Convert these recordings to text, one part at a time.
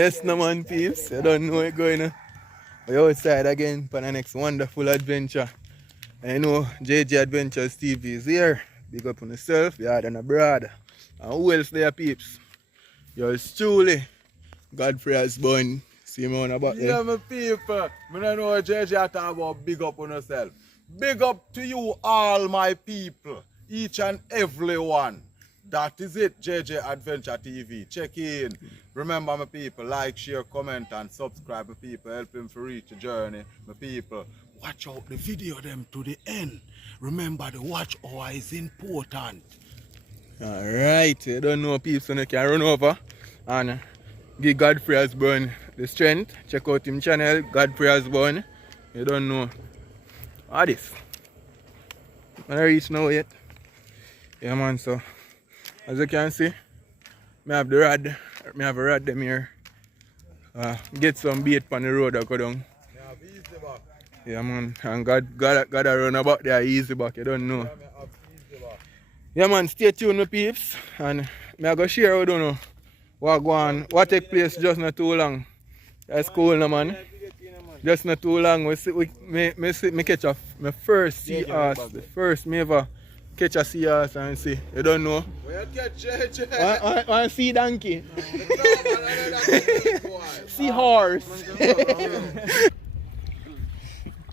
Yes, no man, peeps. You don't know what's going on. We're outside again for the next wonderful adventure. I know JJ Adventures TV is here. Big up on yourself, yard and abroad. And who else there, peeps? Yours truly, Godfrey Osborne. See me on about yeah, my people. I don't know what JJ talk about big up on yourself. Big up to you all my people. Each and every one. That is it, JJ Adventure TV. Check in. Remember, my people, like, share, comment, and subscribe, my people. Help him to reach the journey, my people. Watch out the video them to the end. Remember, the watch hour is important. Alright, you don't know peeps, so you can run over and give Godfrey Osborne the strength. Check out him channel, Godfrey Osborne. You don't know. All this. I don't reach now yet. Yeah man, so as you can see, I have the rod. I have a rod them here. Get some bait on the road that go down. Yeah man, and God run about there easy back, you don't know. Yeah man, stay tuned my peeps, and I go share with you know what go on, what take place just not too long. That's cool no man. Just not too long. Me catch my first seahorse, the first me ever catch a seahorse and see. You don't know. Where you catch JJ? One sea donkey. Seahorse.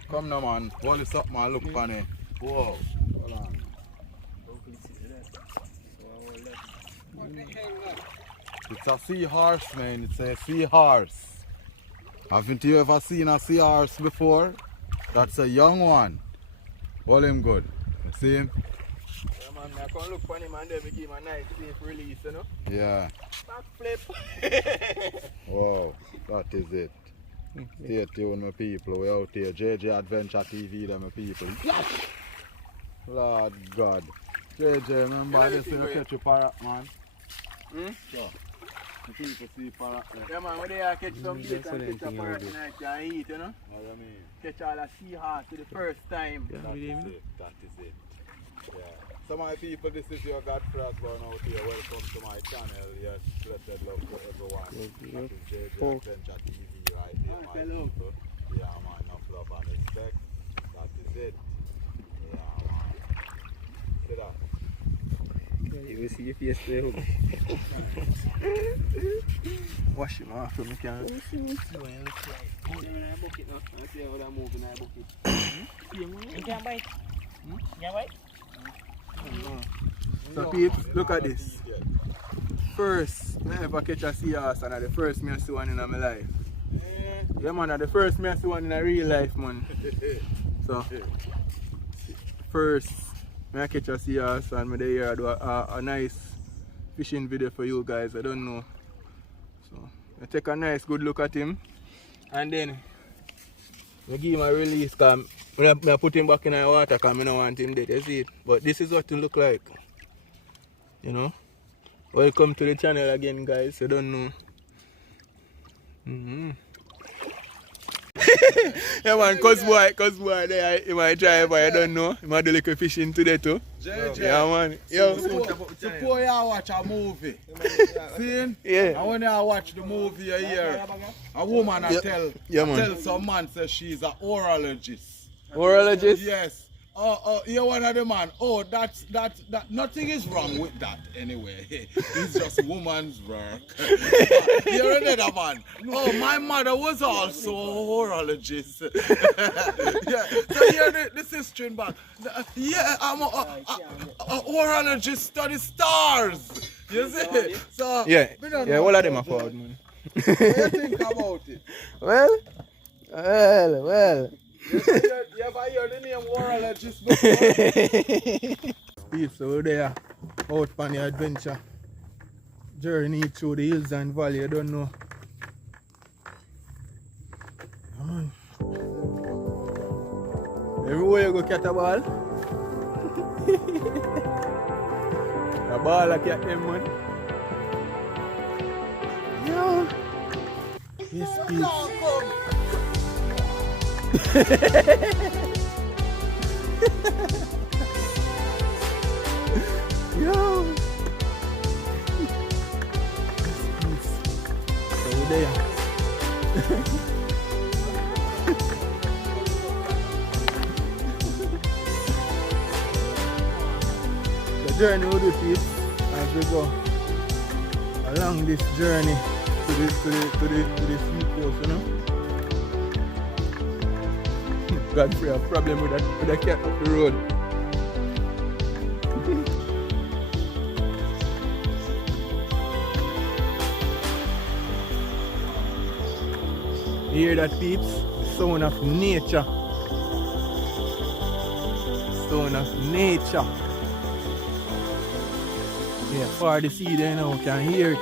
Come now man, hold this up man, look on it. Whoa. Hold on. It's a seahorse man, it's a seahorse. Haven't you ever seen a seahorse before? That's a young one. Hold him good. You see him? Yeah man, I can look for him and then we give him a nice safe release, you know? Yeah. Backflip. Wow, that is it. Stay tuned my people, we out here. JJ Adventure TV, them my people. Yes! Lord God. JJ, remember this when you catch a parrot, man? So, the people see parrot there. Yeah man, when they catch some bait and catch a parrot tonight, you can eat, you know? What do you mean? Catch all a seahorse for the first time. That is it, that is it. Yeah. So my people, this is your Godfrey Osborne out here. Welcome to my channel. Yes, blessed love to everyone. That is JJ Adventure TV right here, my people. Yeah man, enough love and respect. That is it. Yeah man. See that? You will see your face play hook. Wash him off from the can. See what it looks like. Put him in a bucket now. I see how that move in a bucket. You can't bite. You can't bite? So peeps, look at this. First, I ever catch a seahorse and the first me I see one in my life. Yeah man, the first me I see one in a real life man. So, first, I catch a seahorse and me there do a nice fishing video for you guys, I don't know. So, I take a nice good look at him and then I give him a release because I put him back in the water because I don't want him dead, you see it. But this is what it look like. You know? Welcome to the channel again guys, you don't know. Yeah man, cause boy there, he might try but I don't know. He might do like a fishing today too. JJ. Yeah man. Yo. Suppose you watch a movie. See? Yeah. And when you watch the movie you hear a woman tell some man says she's an orologist. Orologist? Yes. You're one of the man. Oh, that nothing is wrong with that anyway. It's just woman's work. You're another man. Oh, my mother was also a horologist. Yeah. So here this is string back. Yeah, I'm a horologist study stars. You see? So Yeah, all of them are forward man. what do you think about it? Well. You ever hear the name horologist before? Peeps over there, out on the adventure journey through the hills and valley, you don't know. Everywhere you go catch a ball. A ball I catch them man. Yo. Yes, peeps. Yo. So there. The journey will be peace as we go along this journey to the seacoast, you know. Godfrey have problem with the cat up the road. You hear that, peeps? The sound of nature. Sound of nature. Yeah, far the sea there now, can hear it.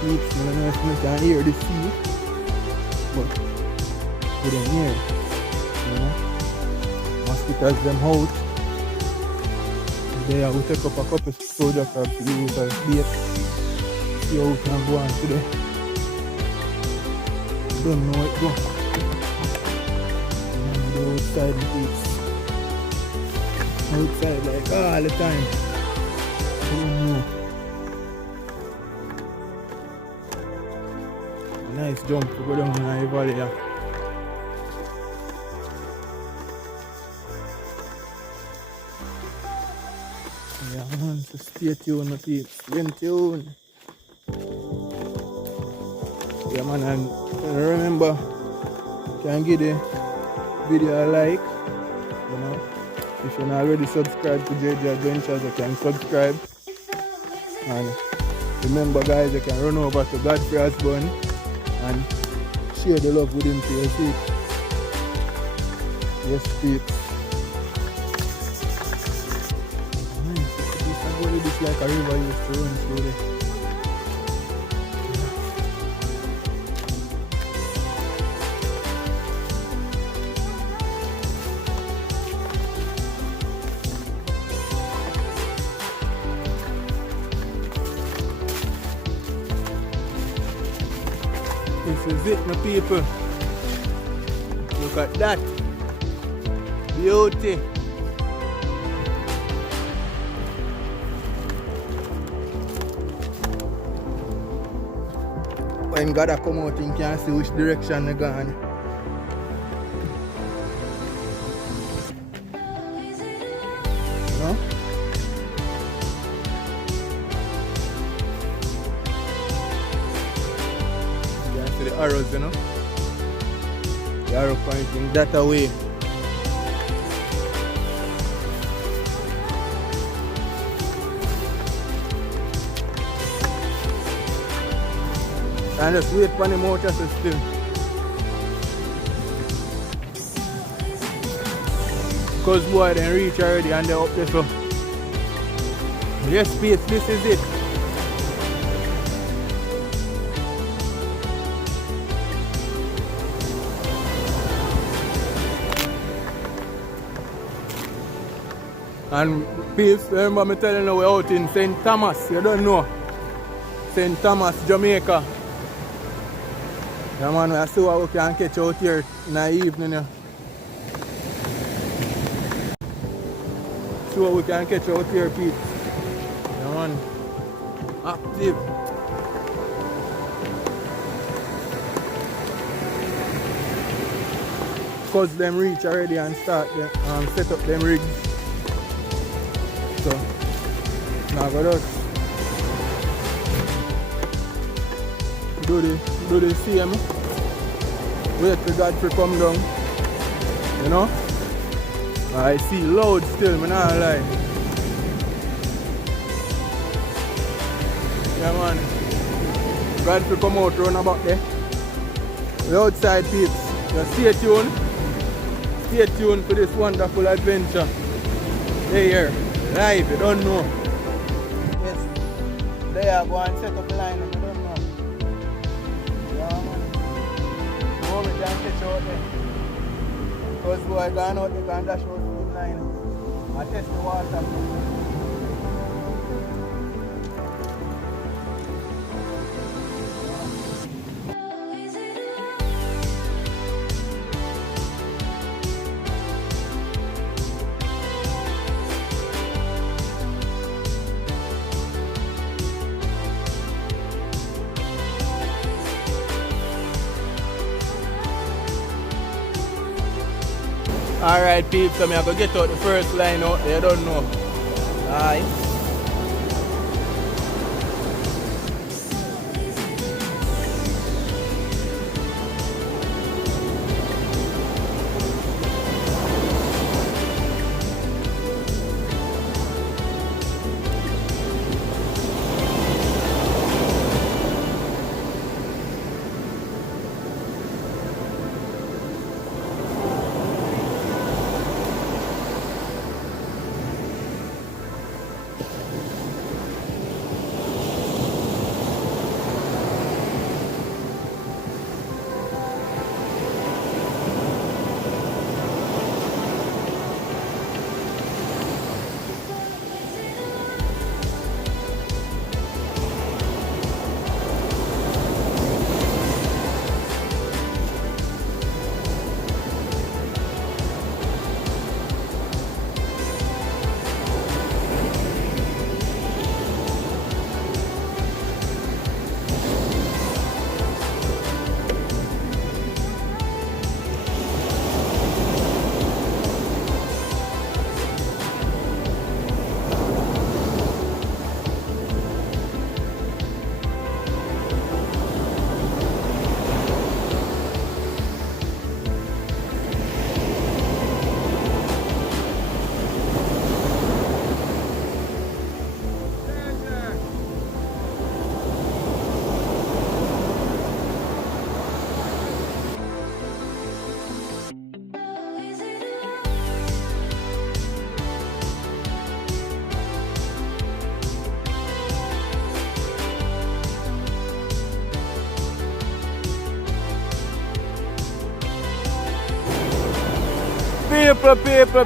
Peeps, I don't know if you can hear the sea, but we don't hear, you know. Mosquitoes them out. There we take up a couple soldier crabs to use as bait. See how we can go on today. Don't know it go. And the outside peeps. Outside like all the time. Don't know. Nice jump to go down in the valley here. Yeah man, so stay tuned my peeps, stay tuned. Yeah man, and remember, you can give the video a like, you know. If you're not already subscribed to JJ Adventures, you can subscribe. And remember guys, you can run over to Godfrey Osborne and share the love with him to your feet. Yes, peeps. This like a river used to run slowly. This is it, my people. Look at that. Beauty. When God come out, you can see which direction they're going. No? You can see the arrows, you know? The arrow pointing that away. And just wait for the motor system. Because boy, they reach already and they're up there, so. Yes, peeps, this is it. And peeps, remember me telling you we're out in St. Thomas, you don't know. St. Thomas, Jamaica. Yeah man, I see what we can catch out here in the evening. Yeah. See what we can catch out here, peeps. Yeah man, active. Cause them reach already and start them, set up them rigs. So, now go just do the same. Wait till Godfrey come down. You know? I see loud still, I'm not lie. Yeah man. Godfrey come out run about there. The outside peeps. Just stay tuned. Stay tuned for this wonderful adventure. Here, live, you don't know. Yes. There go and set up the line. We can catch out there. Because boy gone out, they can dash out the line and test the water. Is it Alright, peeps, so I'm going to get out the first line out there, you don't know. Aye.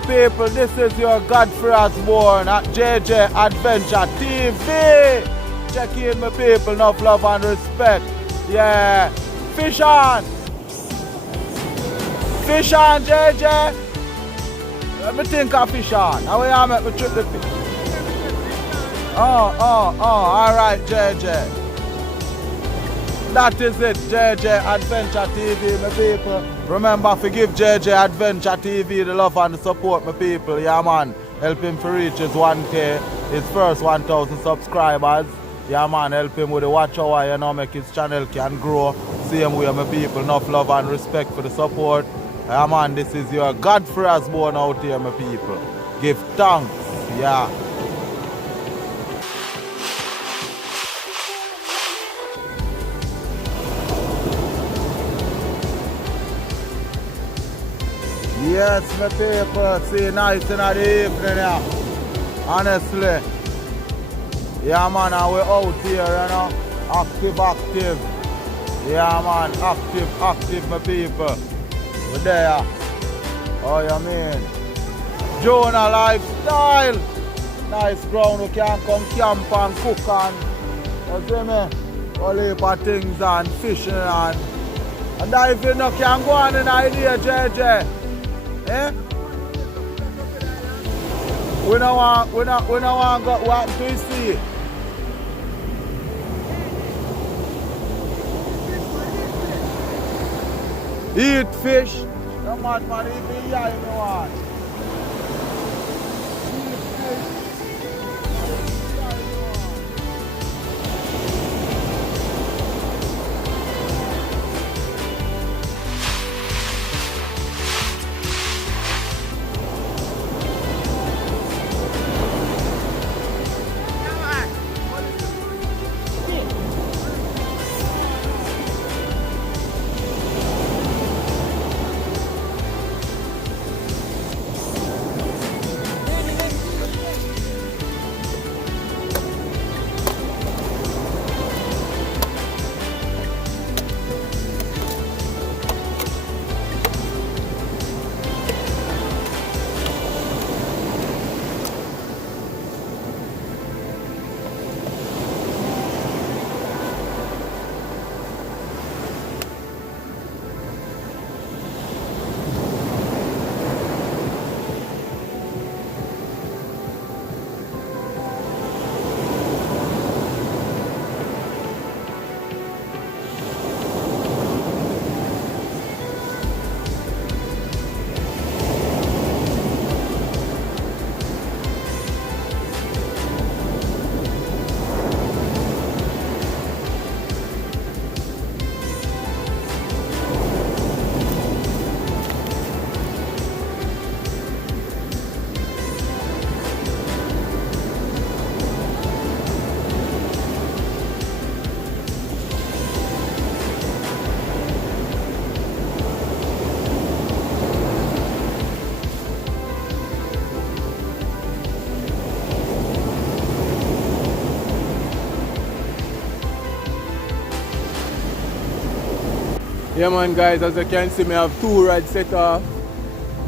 People, this is your Godfrey Osborne at JJ Adventure TV. Check in, my people, enough love and respect. Yeah, fish on, JJ. Let me think of fish on. How will I make me trip the fish? Alright, JJ. That is it, JJ Adventure TV, my people. Remember to give JJ Adventure TV the love and the support, my people. Yeah, man. Help him to reach his 1K, his first 1,000 subscribers. Yeah, man. Help him with the watch hour, you know, make his channel can grow. Same way, my people. Enough love and respect for the support. Yeah, man. This is your Godfrey Osborne out here, my people. Give thanks. Yeah. Yes, my people, see nice in the evening, yeah. Honestly. Yeah, man, and we're out here, you know. Active. Yeah, man, active, my people. We're there. Oh, you mean? Jonah lifestyle. Nice ground, we can come camp and cook and, you see me? All heap of things and fishing and if you know, can go on an idea, JJ. Eh? We don't want to go what to see. Eat fish. No man, even here you know what. Yeah man guys, as you can see, me have 2 rods set off.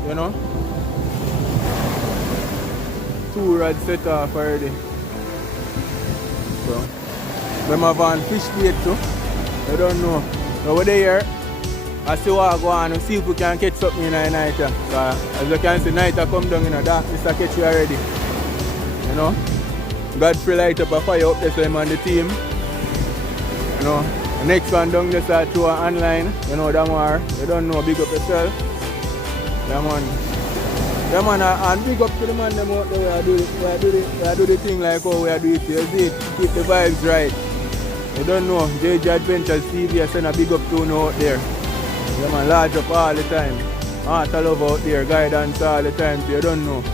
You know? 2 rods set off already. So, them have on fish bait too. I don't know. Over there, I see what I go on and see if we can catch something in the night. As you can see, night come down in the darkness, I catch you already. You know? Godfrey light up a fire up there so him and the team. You know? The next one down just through online. You know that more. You don't know, big up yourself. Yeah man. Yeah man, and big up to the man them out there. We do the thing like how we do it. You see it? Keep the vibes right. You don't know, JJ Adventures TV, I send a big up to you out there. Yeah man, large up all the time. Heart of love out there, guidance all the time, so you don't know.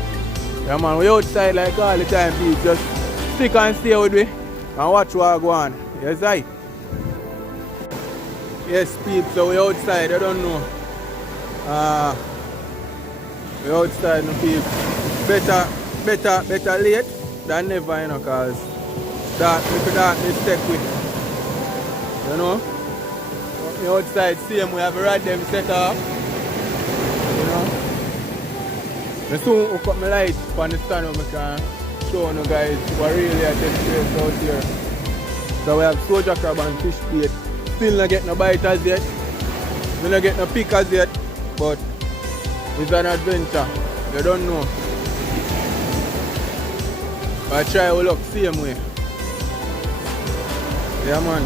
Yeah man, we outside like all the time, please. Just stick and stay with me and watch what I go on. Yes, I. Yes, people, so we outside, I don't know. We outside, no people. Better late than never, you know, cause darkness take with. You know? We outside, same, we have a rod them set up. You know? I soon hook up my light on the stand where I can show you guys what really I take place out here. So we have soldier crab and fish bait. Still not get no bite as yet. We not get no pick as yet. But it's an adventure. You don't know. I try to look same way. Yeah man.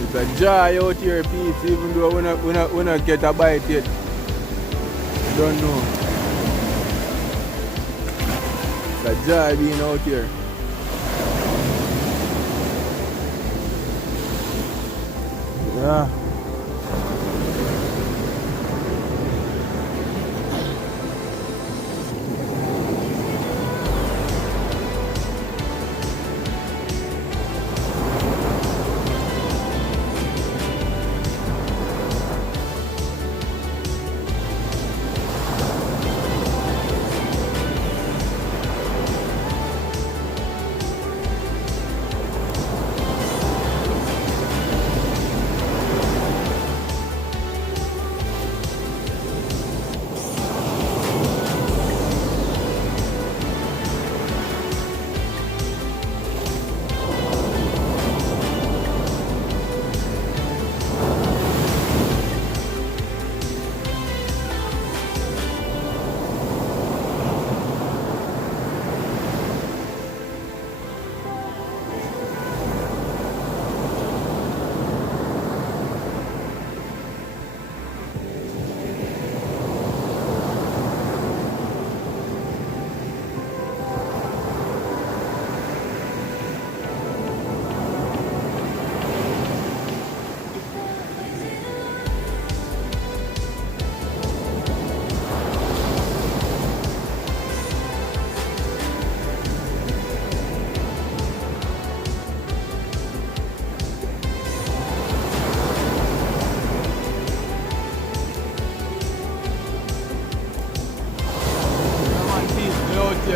It's a joy out here, Pete, even though we not get a bite yet. You don't know. It's a joy being out here. Yeah.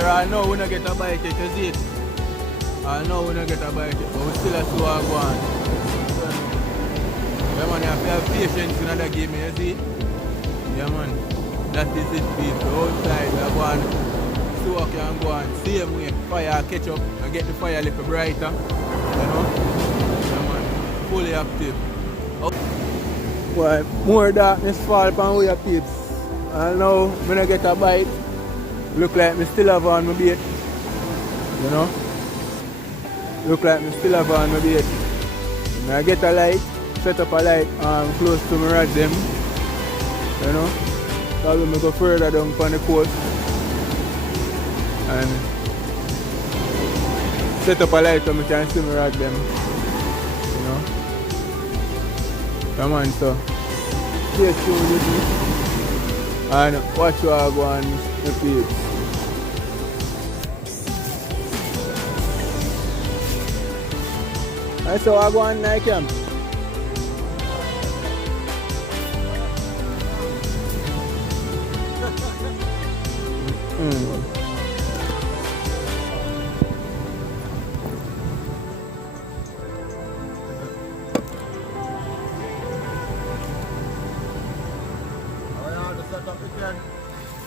I know we don't get a bite yet, you see it? I know we don't get a bite yet, but we still have to go on. Yeah man, you have to have patience in another game, you see? Yeah man, that is it people. Outside we are going to walk and go on. Same way, fire catch up and get the fire a little brighter. You know? Yeah man, fully active. Well, more darkness fall upon we peeps. I know when I get a bite. Look like me still have on my bait. You know? Look like me still have on my bait. When I get a light, set up a light close to my rod them. You know? So when I go further down on the coast and set up a light so I can see my rod them. You know? Come on, so stay tuned with me and watch what I go on the peeps. I saw I go on night camp.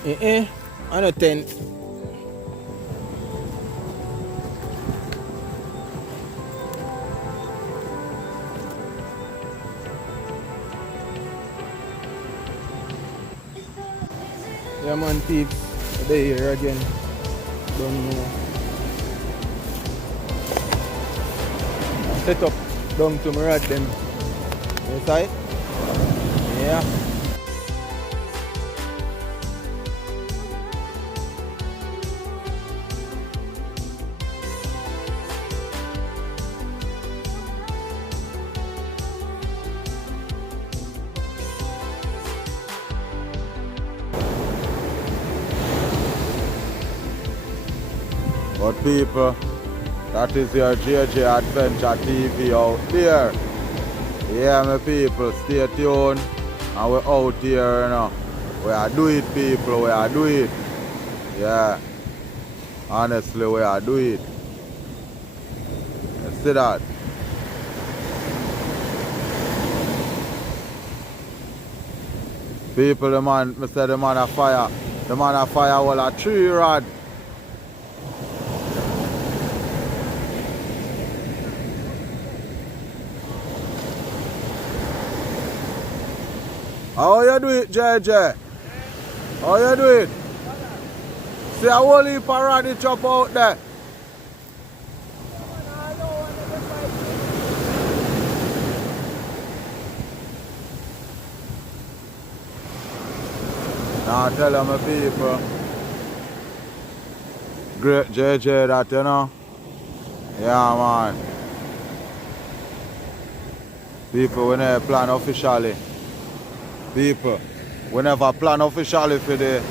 I know 10. Yeah man peeps, they here again. Don't know. Set up down to my rod them. You see it? Yeah. But people, that is your JJ Adventure TV out there. Yeah, my people, stay tuned. And we're out here, you know. We are do it, people, we are do it. Yeah. Honestly, we are do it. You see that? People, the man, I said the man a fire. The man a fire all a 3 rod. How you do it, JJ? How you do it? See a whole heap of rod chop out there. Now tell them my people. Great JJ that, you know. Yeah man. People we never plan officially. People, we never plan officially for the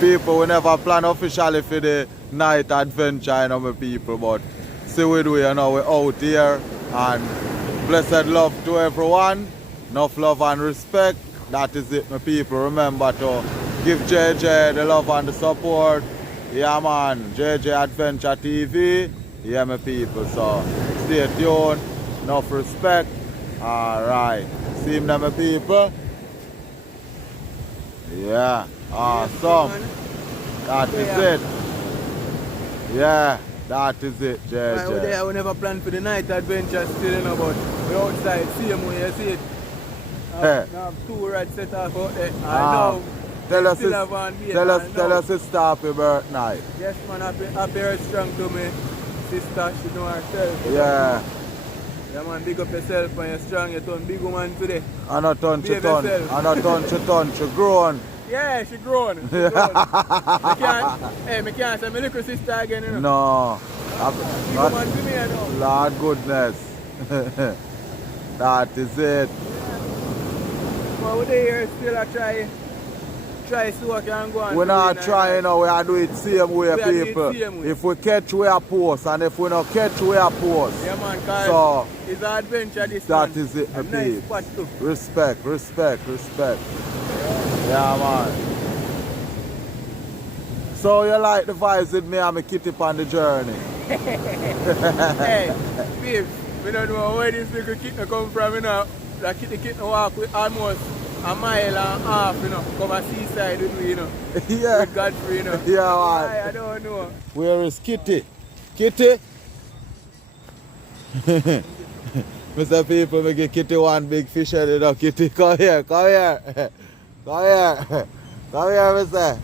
people, we never plan officially for the night adventure, you know, my people, but see we do, you know, we're out here and blessed love to everyone, enough love and respect, that is it, my people. Remember to give JJ the love and the support. Yeah man, JJ Adventure TV, yeah my people, so stay tuned, enough respect. Alright. See him now, my people? Yeah, awesome. That is it. Yeah, that is it, JJ. Right over there, we never planned for the night adventure still, you know, but we're outside, see him when you see it. Hey. Now have 2 rods set off out there. I know. Tell us, still have one beer, tell us it's happy birthday. Yes man, happy earth strong to me. Sister, she know herself. Yeah. Yeah man, big up yourself and you're strong, you turn big woman today. I not turn, she Behave turn. yourself. I not turn, she turn, she grown. Yeah, she grown. She grown. I can't say my little sister again, you know. No. Big woman to me, you know. Lord goodness. That is it. But we're here still I try see what can go on. We're not trying now, we are doing it same way, We are doing it people. same way. If we catch, we are post, and if we not catch, we are post. Yeah man, cause So, it's an adventure this that man. is it, my A nice peeps. spot too. Respect, respect, respect. Yeah, man. So you like the vibes with me and me kitty on the journey? Hey, babe, we don't know where this little kitten come from, you know. The kitten walk with almost a mile and a half, you know, come a seaside with me, you know. Yeah. With Godfrey, you know. Yeah, man. I don't know. Where is Kitty? Kitty? Mr. People, we give Kitty one big fish head, you know. Kitty, come here, come here. Come here. Come here, mister.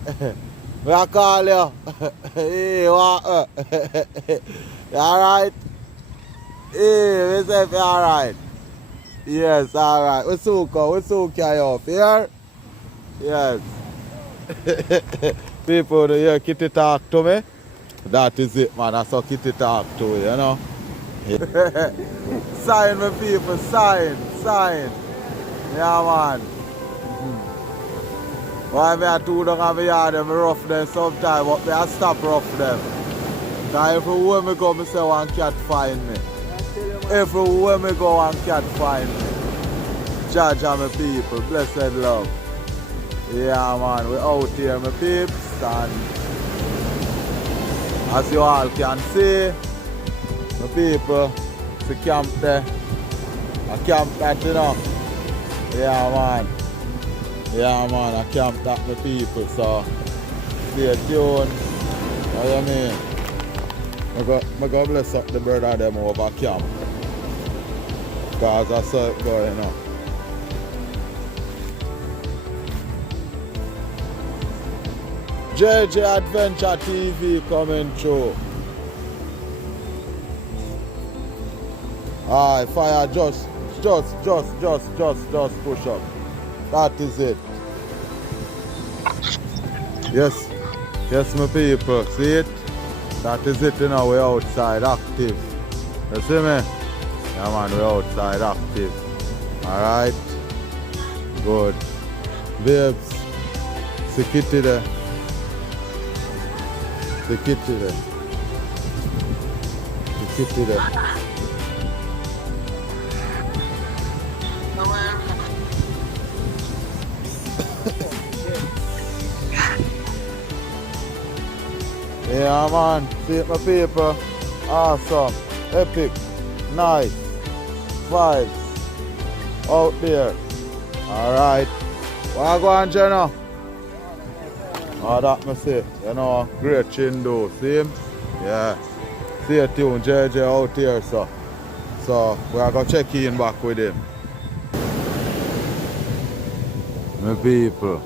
We are call you. Hey, what? You alright? Hey, mister, you alright? Yes, alright. We soon carry you off here. Yes. People, you hear Kitty talk to me? That is it, man. That's how Kitty talk to you, you know? Sign, my people, sign. Yeah, man. Why me a two down on my yard and me rough them sometimes, but me a stop rough them. Because everywhere me go, me say one cat find me. Everywhere me go, one cat find me. Judge and my people, blessed love. Yeah, man, we out here, my peeps, and as you all can see, my people, it's a camp there. A camp that, you know. Yeah, man. Yeah man, I camp that my people, so stay tuned. What you mean? I go bless up the brother them over camp. Cause I saw it going on. JJ Adventure TV coming through. Alright, fire just push up. That is it. Yes my people, see it? That is it, you know, we're outside active. You see me? Yeah man, we're outside active. Alright? Good. Babes, see Kitty there. See Kitty there. See Kitty there. Yeah man, see it my people. Awesome. Epic. Nice. Vibes. Out there. Alright. What go on, Jenna? Oh, that me see. You know, great chin do. See him? Yeah. Stay tuned, JJ out here, so. So, we are going to check in back with him. My people,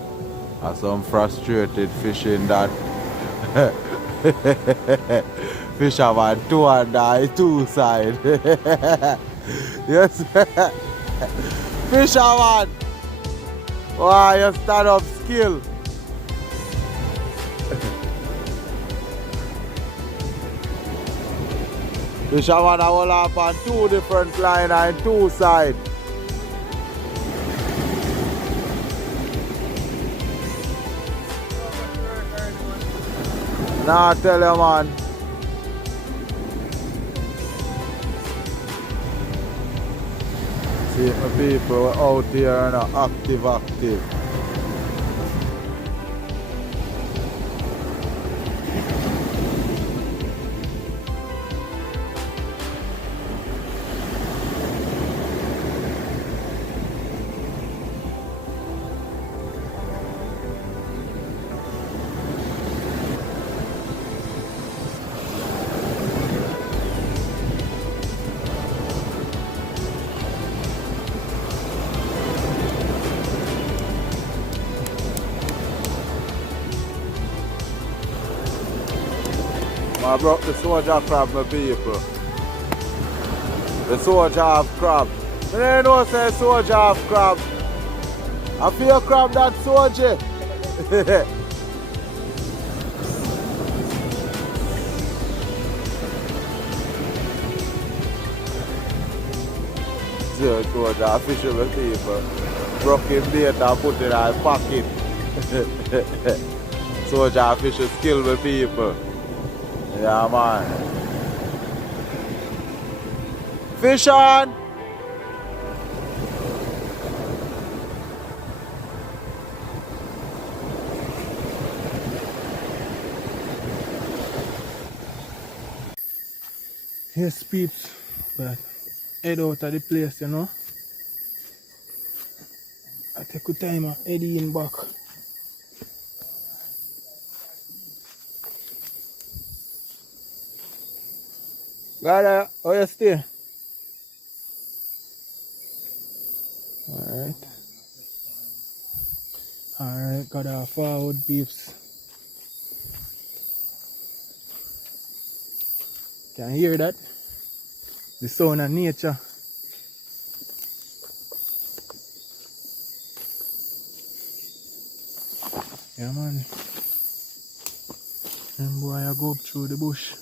are some frustrated fishing that fisherman 2 and I 2 side. Yes. Fisherman! Wow, you stand up skill. Fisherman I hold up on 2 different lines and 2 sides. Nah, tell you man. See my people out here and active. I brought the soldier crab, my people. The soldier have crab. I didn't know say soldier have crab. I feel crab that soldier. Soldier, I fish with my people. Broke him bait and put it in my pocket. Soldier fish with skill with people. Yeah, man. Fish on! Yes, peeps, but head out of the place, you know. I take good time heading back. Got how you stay? Alright, got a forward peeps. Can you hear that? The sound of nature. Yeah man. And boy I go up through the bush.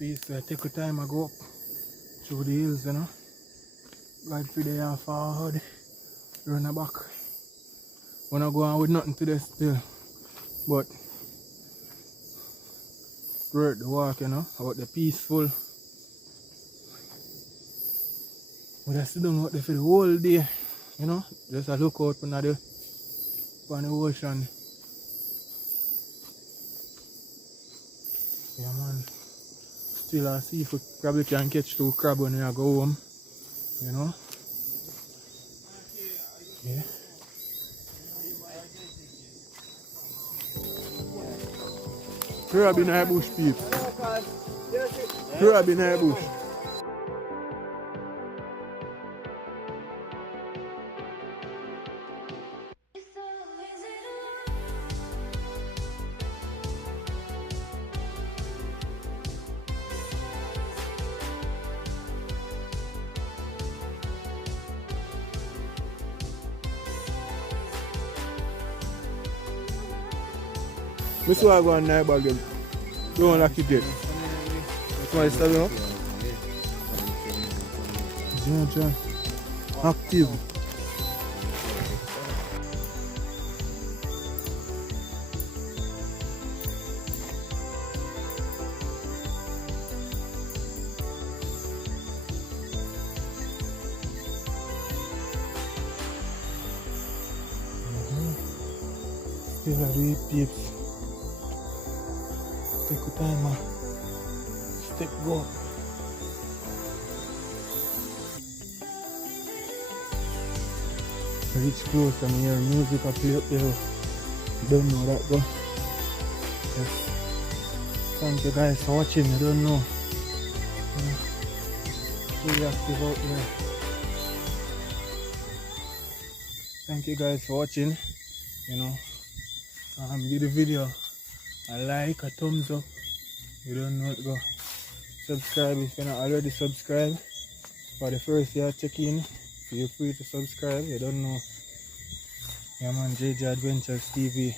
Peace, take your time, I go up through the hills, you know. God for the half forward, run a back. Wanna go on with nothing today still, but worth the walk, you know, about the peaceful. We just sit down out there for the whole day, you know, just a look out on the ocean. Yeah, man. Still I see if we probably can catch 2 crab when we go home, you know. Yeah. Crab in the bush, peeps. Crab in the bush. This one I go on night bag them. Don't like it yet. That's why it's starting up. John. Active. Still a real peeps. Take your time, man. Step go. Reach close and hear music I play up there. Don't know that go. Yes. Thank you guys for watching. I don't know. Really active out there. Thank you guys for watching. You know, give the video a like, a thumbs up. You don't know it go. Subscribe if you're not already subscribed. For the first year check-in, feel free to subscribe. You don't know. Yeah man, JJ Adventures TV.